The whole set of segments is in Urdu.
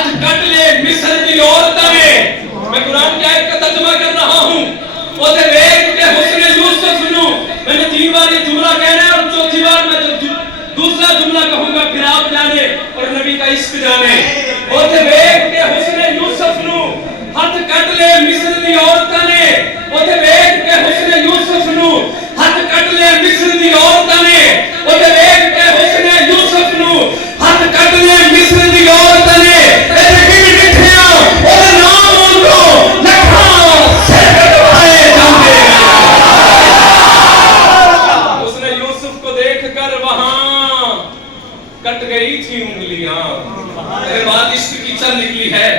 ہاتھ کٹ لے مصر کی عورتوں نے. میں قرآن کی آیت کا ترجمہ کر رہا ہوں. وہ تے ویکھ کے حسن یوسف نو. میں نے 3 بار یہ جملہ کہنا ہے اور چوتھی بار میں دوسرا جملہ کہوں گا پھر آپ جانے اور نبی کا عشق جانے. وہ تے ویکھ کے حسن یوسف نو ہاتھ کٹ لے مصر کی عورتوں نے. وہ تے ویکھ کے حسن یوسف نو ہاتھ کٹ لے مصر کی عورتوں نے. وہ تے ویکھ کے حسن یوسف نو ہاتھ کٹ لے مصر کی عورتوں نے. اے بھی بٹھیا اور نام کو لکھا سر کٹوائے جاندے. اس نے یوسف کو دیکھ کر وہاں کٹ گئی تھی انگلیاں. میرے بعد عشق کی چل نکلی ہے.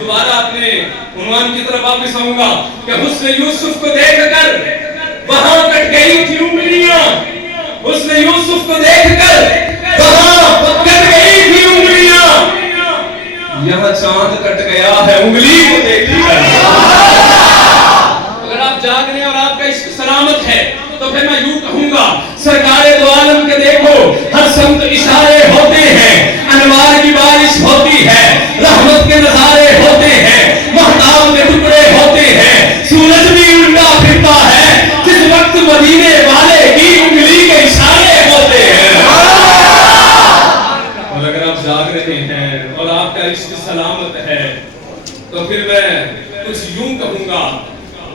دوبارہ اپنے عنوان کی طرف واپس آؤں گا کہ حسن یوسف کو دیکھ کر وہاں کٹ گئی تھی انگلیاں. حسن یوسف کو دیکھ کر وہاں کٹ گئی تھی انگلیاں. یہاں چاند کٹ گیا ہے انگلی کو دیکھ کر. اگر آپ جاگ رہے ہیں اور آپ کا عشق سلامت ہے تو پھر میں یوں کہوں گا سرکار دو عالم کے دیکھو ہر سمت اشارے ہوتے ہیں. انوار کی بارش ہوتی ہے. رحمت کے نظارے ہوتے ہیں. مہتاب کے ٹکڑے ہوتے ہیں. سورج بھی الٹا پھرتا ہے جس وقت مدینے والے کی انگلی کے اشارے ہوتے ہیں. اور اگر آپ جاگ رہے ہیں اور آپ کا عشق سلامت ہے تو پھر میں کچھ یوں کہوں گا.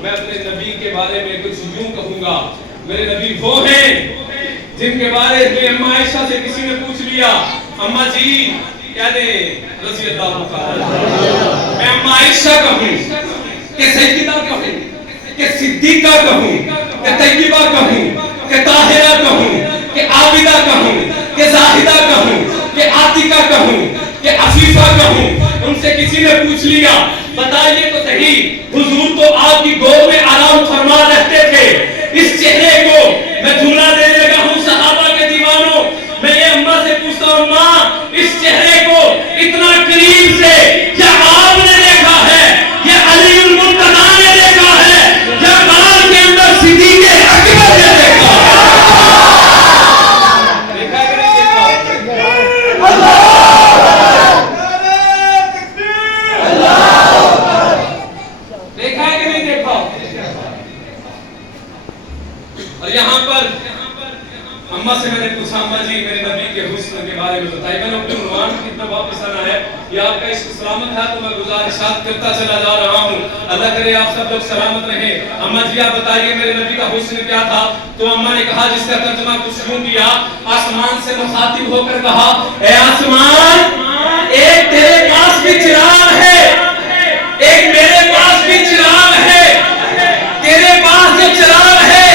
میں اپنے نبی کے بارے میں کچھ یوں کہوں گا. میرے نبی وہ ہیں جن کے بارے میں اماں عائشہ سے کسی نے پوچھ لیا اماں جی کیا دے رضی اللہ تعالیٰ. میں اماں عائشہ کہوں کہ سیدہ کہوں کہ صدیقہ کہوں کہ طیبہ کہوں کہ طاہرہ کہوں کہ عابدہ کہوں کہ زاہدہ کہوں کہ عاتقہ کہوں کہ عفیفہ کہوں. ان سے کسی نے پوچھ لیا بتائیے تو صحیح حضور تو آپ کی گود میں آرام فرما رہتے تھے. اس چہرے کو میں دھلا دینے لگا ہوں صحابہ کے دیوانوں. میں یہ اماں سے پوچھتا ہوں ماں اس چہرے کو اتنا قریب سے کیا آپ نے دیکھا ہے یا علی المرتضیٰ نے دیکھا ہے یا بال کے اندر صدیق اکبر نے دیکھا ہے؟ دیکھا کہ نہیں دیکھا؟ دیکھا ہے کہ نہیں دیکھا؟ اور یہاں پر اماں سے میں نے پوچھا اماں جی میرے نبی کے حسن کے بارے میں بتائیے. میں نے اپنے عنوان کی طرف واپس آنا ہے. یہ آپ کا عشق سلامت ہے تو میں گزارشات کرتا چلا جا رہا ہوں. اللہ کرے آپ سب لوگ سلامت رہیں. اماں جی آپ بتائیے میرے نبی کا حسن کیا تھا؟ تو اماں نے کہا جس کا ترجمہ کچھ یوں کیا. آسمان سے مخاطب ہو کر کہا اے آسمان ایک تیرے پاس بھی چراغ ہے ایک میرے پاس بھی چراغ ہے. تیرے پاس جو چراغ ہے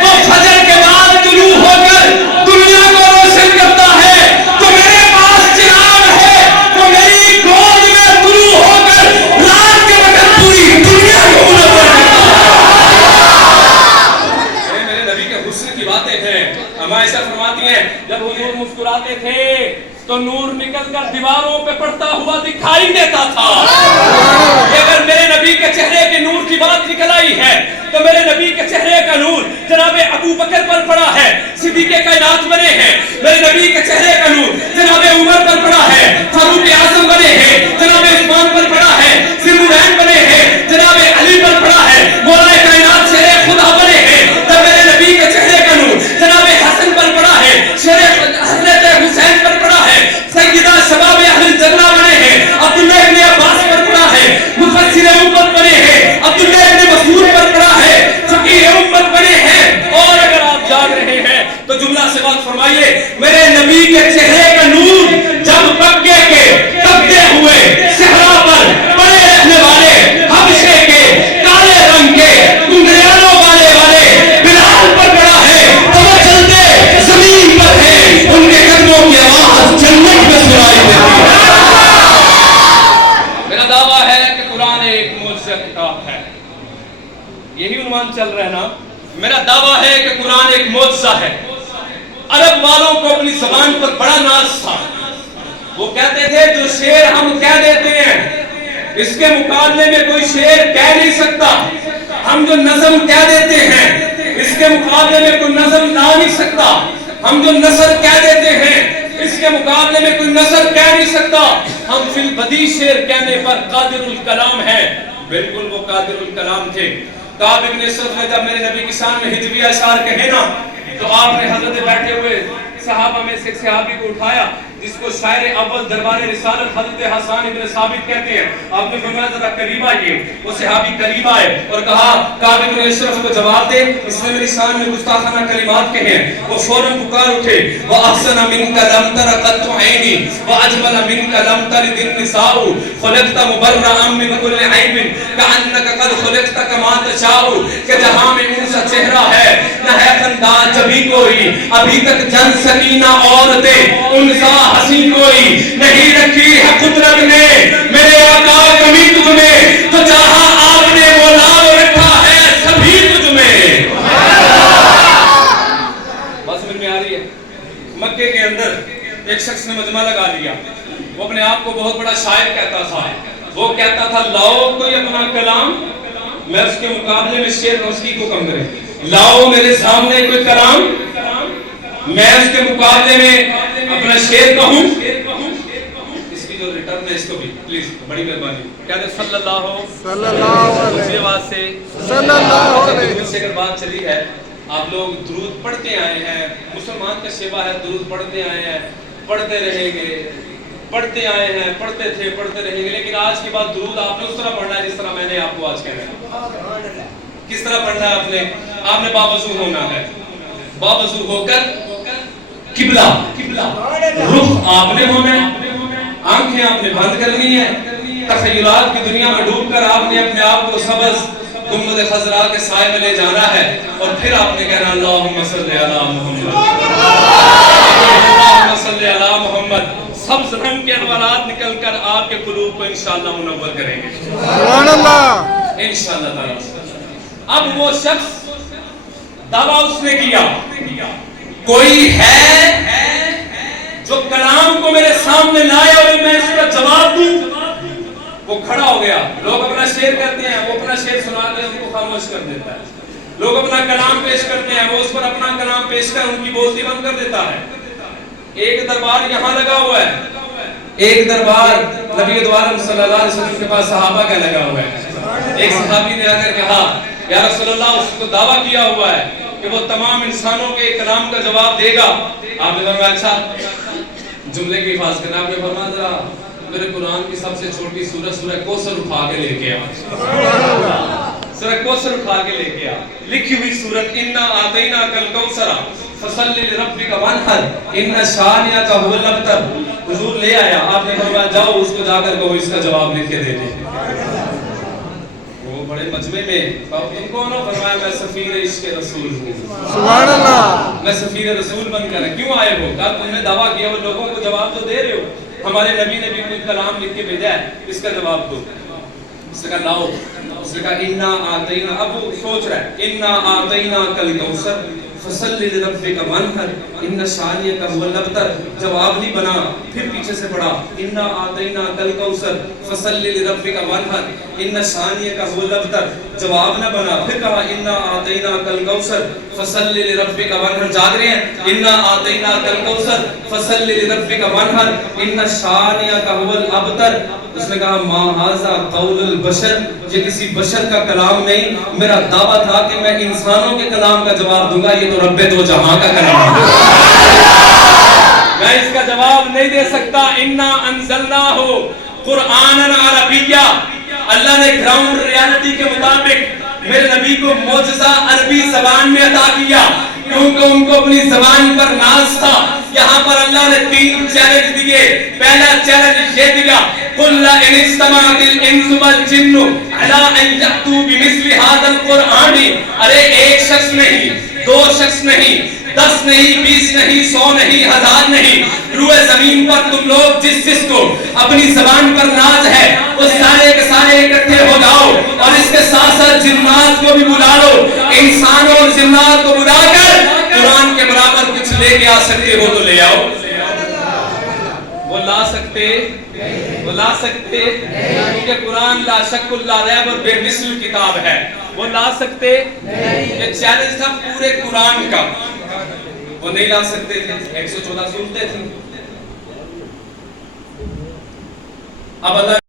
وہ فجر کے بعد طلوع ہو کر دنیا کو روشن کرتا ہے. تو میرے پاس چراغ ہے وہ میری گود میں طلوع ہو کر رات کے وقت پوری دنیا کو منور کرتا ہے. میرے نبی کے حسن کی باتیں ہیں. ہمیں ایسا فرماتی ہیں جب حضور مسکراتے تھے تو نور نکل کر دیواروں پہ پڑتا ہوا دکھائی دیتا تھا. اگر میرے نبی کے چہرے کے نور کی بات نکل آئی ہے تو میرے نبی کے چہرے کا نور جناب ابو بکر پر پڑا ہے صدیق کائنات بنے ہیں. میرے نبی کے چہرے کا نور جناب عمر پر پڑا ہے فاروق اعظم بنے ہیں. جناب عثمان پر پڑا ہے ذوالنورین بنے ہیں. جناب علی پر پڑا ہے مولا کائنات شیر خدا بنے ہیں. تب میرے نبی کے چہرے کا نور جناب حسن پر پڑا ہے شیر حضرت حسین پر پڑا ہے. سیدہ شباب اہل جنہ بنے ہیں. عبداللہ ابن عباس پر پڑا ہے. مفسر امت بنے ہیں. عبداللہ ابن مسعود پر پڑا ہے. فقیہ امت بنے ہیں. اور اگر آپ جاگ رہے ہیں تو جملہ سے بات فرمائیے میرے نبی کے چہرے کا نور جب مکے کے تپتے ہوئے صحرا پر پڑے رہنے والے حبشے کے کالے رنگ کے کنگریانوں والے بلال پر پڑا ہے تو وہ چلتے زمین پر ہیں. ان کے قدموں کی آواز جنت میں سنائی دیتی ہے. میرا دعویٰ ہے کہ قرآن ایک معجزہ کتاب ہے. یہی عنوان چل رہا ہے نا. میرا دعویٰ ہے کہ قرآن ایک معجزہ ہے. عرب والوں کو اپنی زبان پر بڑا ناز تھا. وہ کہتے تھے جو شعر ہم کہہ دیتے ہیں اس کے مقابلے میں کوئی شعر کہہ نہیں سکتا. ہم جو نظم کہہ دیتے ہیں اس کے مقابلے میں کوئی نظم لا نہیں سکتا. ہم جو نثر کہہ دیتے ہیں اس کے مقابلے میں کوئی نظر کہہ نہیں سکتا. ہم فی البدی شعر کہنے پر قادر الکلام ہیں. بالکل وہ قادر الکلام تھے. کعب ابن اسد نے جب میرے نبی کی شان میں ہجوی اشعار کہے نا تو آپ نے حضرت بیٹھے ہوئے صحابہ میں سے ایک صحابی کو اٹھایا جس کو شاعر اول دربار رسالت حضرت حسان ابن ثابت کہتے ہیں. آپ نے فرمایا ذرا قریب آئیے. وہ صحابی قریب آئے اور کہا کعب ابن اشرف کو جواب دے, اس نے میری شان میں گستاخانہ کلمات کہے ہیں. وہ فوراً پکار اٹھے وَأَحْسَنَ مِنْكَ لَمْ تَرَ قَطُّ عَيْنِي وَأَجْمَلَ مِنْكَ لَمْ تَلِدِ النِّسَاءُ خُلِقْتَ مُبَرَّأً مِنْ كُلِّ عَيْبٍ كَأَنَّكَ قَدْ خُلِقْتَ كَمَا تَشَاءُ. کہ جہاں میں ان سا چہرہ ہے نہ ہے خندان جبھی کوئی, ابھی تک جن سکینہ عورتیں ان سا ہنسی کوئی نہیں رکھی ہے قدرت نے میرے آقا کمی تجھ میں, تو جہاں آپ نے وہ لال رکھا ہے سبھی تجھ میں. بات سمجھ میں آ رہی ہے؟ مکے کے اندر ایک شخص نے مجمع لگا لیا. وہ اپنے آپ کو بہت بڑا شاعر کہتا تھا. وہ کہتا تھا لاؤ کوئی اپنا کلام, میں اس کے مقابلے میں شعر روشنی کو کم کرے. لاؤ میرے سامنے کوئی کلام, میں اس کے مقابلے میں اپنا شعر کہوں. اس کی جو ریٹرن ہے اس کو بھی پلیز بڑی مہربانی کہتے صلی اللہ علیہ وسلم. سے اگر بات چلی ہے, آپ لوگ درود پڑھتے آئے ہیں, مسلمان کا شیوا ہے درود پڑھتے آئے ہیں, پڑھتے رہیں گے, پڑھتے آئے ہیں, پڑھتے تھے, پڑھتے رہیں گے. لیکن آج کی بات درود آپ نے اس طرح پڑھنا ہے جس طرح میں نے آپ کو آج کہنا ہے. کس طرح پڑھنا ہے آپ نے باوضو ہونا ہے. باوضو ہو کر قبلہ رخ آپ نے ہونا ہے, آنکھیں آپ نے بند کرنی ہے, تخیلات کی دنیا میں ڈوب کر آپ نے اپنے آپ کو سبز گنبد خضرا کے سائے میں لے جانا ہے, اور پھر آپ نے کہنا اللہم صلی علی محمد, اللہم صلی علی محمد. سبز رنگ کے انوارات نکل کر آپ کے قلوب کو انشاءاللہ منور کریں گے سبحان اللہ انشاءاللہ تعالی. اب وہ شخص دعویٰ اس نے کیا کوئی ہے جو کلام کو میرے سامنے لائے اور میں اس کا جواب دوں. وہ کھڑا ہو گیا. لوگ اپنا شعر کرتے ہیں, وہ اپنا شعر سناتے ہیں, ان کو خاموش کر دیتا ہے. لوگ اپنا کلام پیش کرتے ہیں, وہ اس پر اپنا کلام پیش کر ان کی بولتی بند کر دیتا ہے. ایک دربار یہاں لگا ہوا ہے, ایک دربار نبی دوارم صلی اللہ علیہ وسلم کے پاس صحابہ کا لگا ہوا ہے. ایک صحابی نے آ کر کہا یا رسول اللہ, اس کو دعویٰ کیا ہوا ہے کہ وہ تمام انسانوں کے کلام کا جواب دے گا. آپ نے فرمایا اچھا جملے کی حفاظت کرنا. آپ نے فرمایا ذرا میرے قرآن کی سب سے چھوٹی سورہ سورہ کوثر اٹھا کے لے کے آ, سورہ کوثر اٹھا کے لے کے آ. لکھی ہوئی سورت انا اعطیناک الکوثر فصلی لربک وانحر ان شانئک هو الابتر. حضور لے آیا. آپ نے فرمایا جاؤ اس کو جا کر کہو اس کا جواب لکھ کے دے دے. وہ بڑے مجمع میں تم کون ہو؟ فرمایا میں سفیر عشق رسول ہوں. سبحان اللہ. میں سفیر رسول بن کر کیوں آئے ہو؟ کہا تم نے دعویٰ کیا وہ لوگوں کو جواب تو دے رہے ہو, ہمارے نبی نے بھی کوئی کلام لکھ کے بھیجا ہے, اس کا جواب دو. اس نے کہا لاؤ. اس نے کہا انا اعطینا, اب وہ سوچ رہا ہے انا اعطیناک الکوثر فصلی لربک وانحر ان شانئک هو الابتر. جواب نہیں بنا, پھر پیچھے سے پڑھا انا اعطیناک الکوثر فصلی لربک وانحر ان شانئک هو الابتر. جواب نہ بنا, پھر کہا انا اعطیناک الکوثر فصلی لربک وانحر. جاگ رہے ہیں انا اعطیناک الکوثر فصلی لربک وانحر ان شانئک هو الابتر. اس نے کہا ما ھذا قول البشر, یہ کسی بشر کا کلام نہیں, میرا دعویٰ تھا کہ میں انسانوں کے کلام کا جواب دوں گا, یہ تو رب دو جہاں کا کلام ہے, میں اس کا جواب نہیں دے سکتا. انا انزلناہ قرآنا عربیہ, اللہ نے گراؤنڈ ریالٹی کے مطابق میرے نبی کو معجزہ عربی زبان میں عطا کیا, کیونکہ ان کو اپنی زبان پر ناز تھا. یہاں پر اللہ نے 3 چیلنج دیے. پہلا چیلنج یہ دیا قل ان استمعت الانس والجن على ان يأتوا بمثل هذا القرآن. ارے ایک شخص نہیں, 2 شخص نہیں, 10 نہیں, 20 نہیں, 100 نہیں, 1000 نہیں, روئے زمین پر تم لوگ جس کو اپنی زبان پر ناز ہے وہ سارے کے سارے اکٹھے ہو جاؤ, اور اس کے ساتھ ساتھ جنات کو بھی بلا لو. انسانوں اور جنات کو بلا کر قرآن کے برابر کچھ لے کے آ سکتے ہو تو لے آؤ. وہ لا سکتے, وہ لا سکتے, کیونکہ قرآن لا شک لا ریب اور بے مثل کتاب ہے. وہ لا سکتے, یہ چیلنج تھا پورے قرآن کا. وہ نہیں لا سکتے تھے. 114 صورتیں تھیں, اب اللہ